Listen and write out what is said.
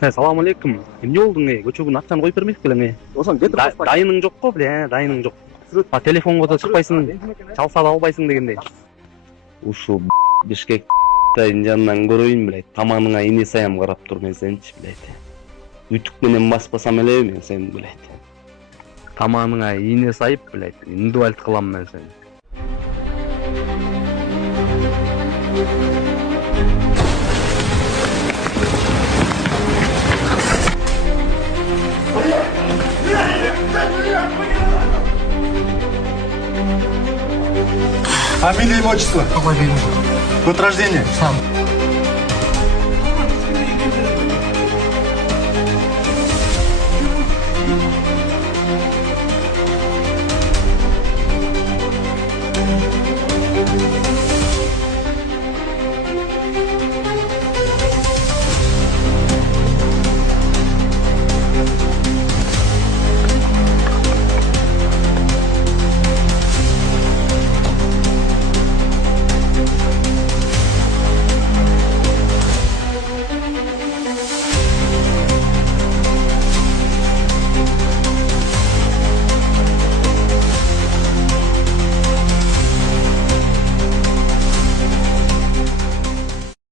Салам алейкум. Эмне болдуң? Көчөгүн акчаны коюп бермек белең? Ошону кетип баспайсың. Дайының жок го, дайының жок. Телефонго да чыкпайсың, чалса да албайсың дегендей. Ушул Бишкектин жанынан көрөйүн, блядь. Таманыңа ийне саям карап тур мен сенчи, блядь. Үтүк менен баспасам эле мен сени, блядь. Таманыңа ийне сайып, блядь. Индивалид кылам мен сени. Фамилия, имя, отчество? Какой день? Год рождения? Сам.